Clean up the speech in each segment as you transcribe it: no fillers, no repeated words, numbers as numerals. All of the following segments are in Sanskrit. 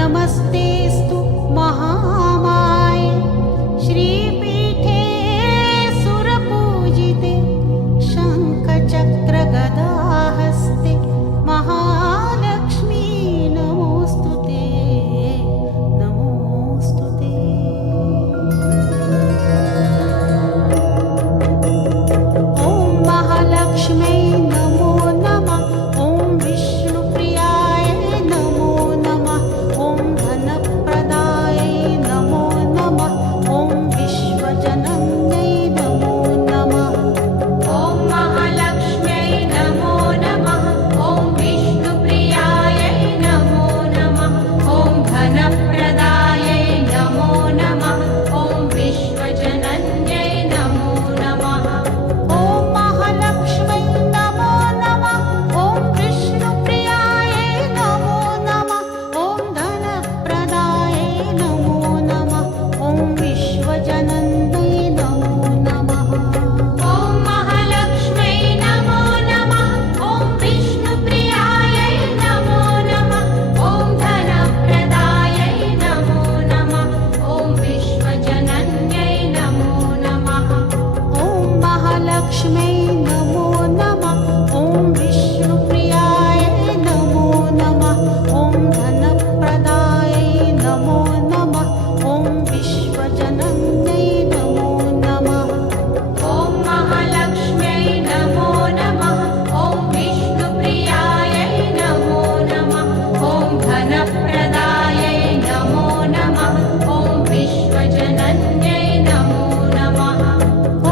नमस्तेऽस्तु महामाये श्रीपीठे सुरपूजिते शङ्खचक्रगदाहस्ते महालक्ष्मी नमोऽस्तु ते नमोऽस्तु ते। ॐ महालक्ष्म्यै नमो नमः। ॐ विष्णुप्रियाय नमो नमः। ॐ धनप्रदायै नमो नमः। ॐ विश्वजनन्यै नमो नमः। ॐ महालक्ष्म्यै नमो नमः। ॐ विष्णुप्रियायै नमो नमः। ॐ धनप्रदायै नमो नमः। ॐ विश्वजनन्यै नमो नमः। ॐ महालक्ष्म्यै नमो नमः। ॐ विष्णुप्रियाय नमो नमः। ॐ धनप्रदायै नमो नमः। ॐ विश्वजनन्यै नमो नमः। ॐ महालक्ष्म्यै नमो नमः। ॐ विष्णुप्रियायै नमो नमः। ॐ धनप्रदायै नमो नमः। ॐ विश्वजनन्यै नमो नमः। ॐ महालक्ष्म्यै नमो नमः। ॐ विष्णुप्रियाय नमो नमः। ॐ धनप्रदायै नमो नमः। ॐ विश्वजनन्यै नमो नमः। ॐ महालक्ष्म्यै नमो नमः। ॐ विष्णुप्रियायै नमो नमः। ॐ धनप्रदायै नमो नमः। ॐ विश्वजनन्यै नमो नमः।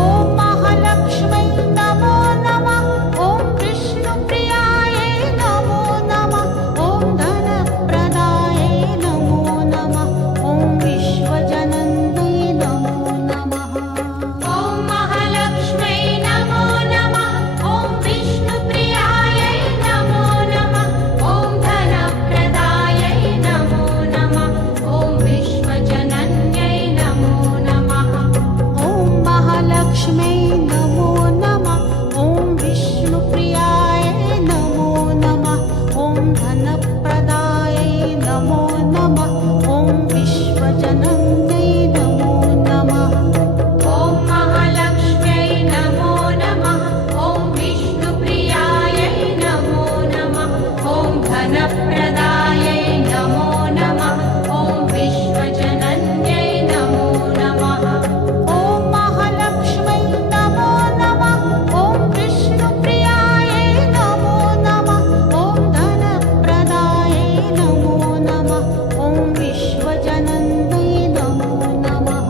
ॐ महालक्ष्म्यै नमो नमः। ॐ विष्णुप्रियाय नमो नमः। ॐ धनप्रदायै नमो नमः। ॐ विश्वजनन्यै नमो नमः। ॐ महालक्ष्म्यै नमो नमः। ॐ विष्णुप्रियायै नमो नमः। ॐ धनप्रदायै नमो नमः। ॐ विश्वजनन्यै नमो नमः। ॐ महालक्ष्म्यै नमो नमः। ॐ विष्णुप्रियाय नमो नमः। ॐ धनप्रदायै नमो नमः। ॐ विश्वजनन्यै नमो नमः। ॐ महालक्ष्म्यै नमो नमः। ॐ विष्णुप्रियायै नमो नमः। ॐ धनप्रदायै नमो नमः। ॐ विश्वजनन्यै नमो नमः। ॐ महालक्ष्म्यै नमो नमः। ॐ विष्णुप्रियाय नमो नमः। ॐ धनप्रदायै नमो नमः। ॐ विश्वजनन्यै नमो नमः।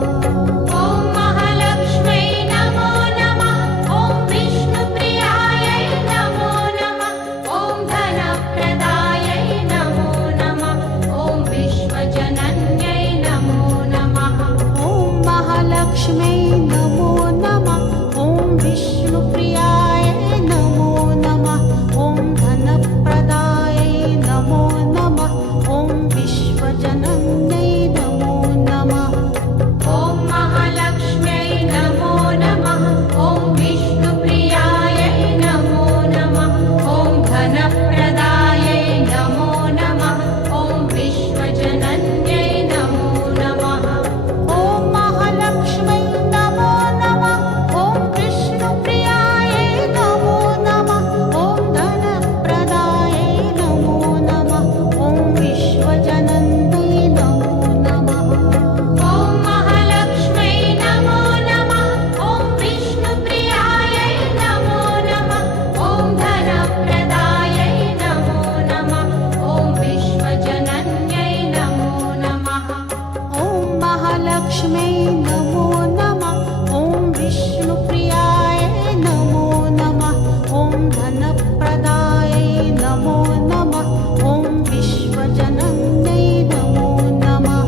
ॐ महालक्ष्म्यै नमो नमः। ॐ विष्णुप्रियायै नमो नमः। ॐ धनप्रदायै नमो नमः। ॐ विश्वजनन्यै नमो नमः। ॐ महालक्ष्म्यै नमो नमः। ॐ विष्णुप्रियाय नमो नमः। ॐ धनप्रदायै नमो नमः। ॐ विश्वजनन्यै नमो नमः। ॐ महालक्ष्म्यै नमो नमः। ॐ विष्णुप्रियायै नमो नमः। ॐ धनप्रदायै नमो नमः। ॐ विश्वजनन्यै नमो नमः। ॐ महालक्ष्म्यै नमो नमः। ॐ विष्णुप्रियाय नमो नमः। ॐ धनप्रदायै नमो नमः। ॐ विश्वजनन्यै नमो नमः। ॐ महालक्ष्म्यै नमो नमः। ॐ विष्णुप्रियायै नमो नमः। ॐ धनप्रदायै नमो नमः। ॐ विश्वजनन्यै नमो नमः। ॐ महालक्ष्म्यै नमो नमः। ॐ विष्णुप्रियाय नमो नमः। ॐ धनप्रदायै नमो नमः। ॐ विश्वजनन्यै नमो नमः।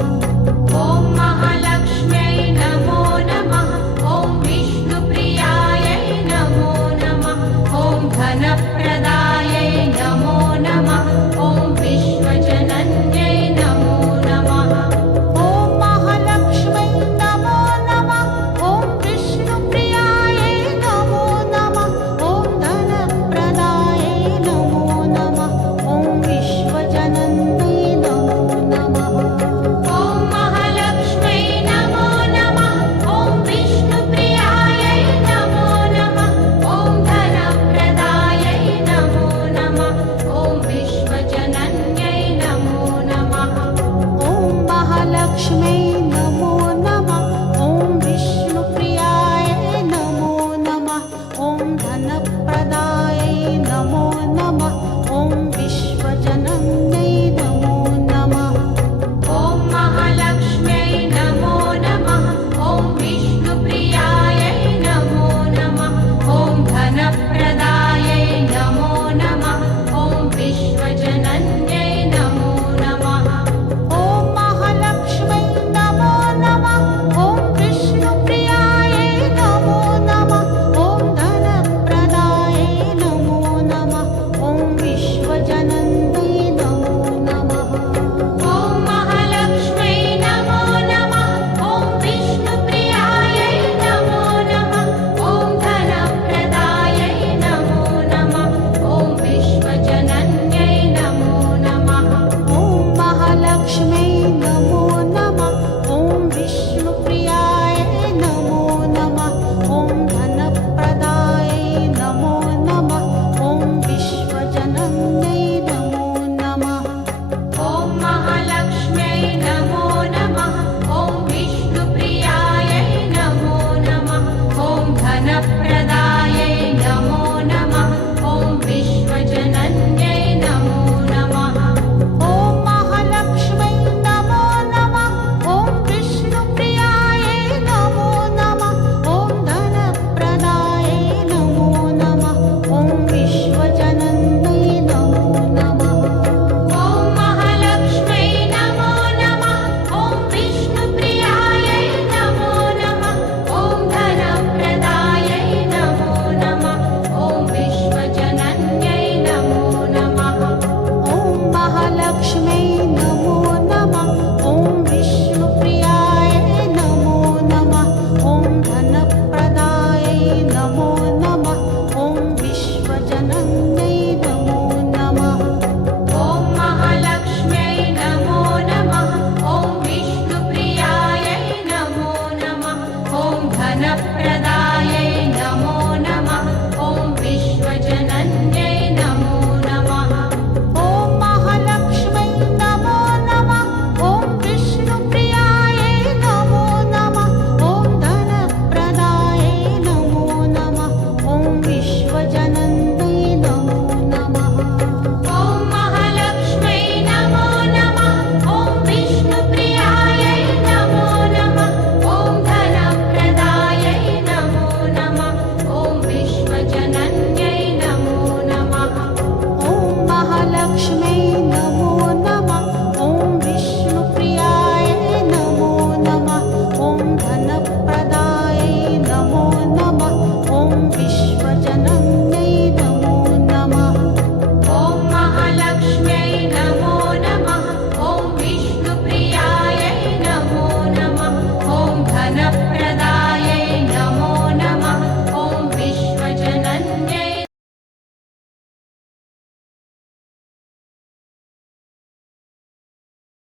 ॐ महालक्ष्म्यै नमो नमः। ॐ विष्णुप्रियायै नमो नमः। ॐ धनप्रदायै नमो नमः। ॐ विश्वजनन्यै नमो नमः। ॐ महालक्ष्म्यै नमो नमः। ॐ विष्णुप्रियाय नमो नमः। ॐ धनप्रदायै नमो नमः। ॐ विश्वजनन्यै नमो नमः। धनप्रदायै नमो नमः ॐ विश्वजनन्यै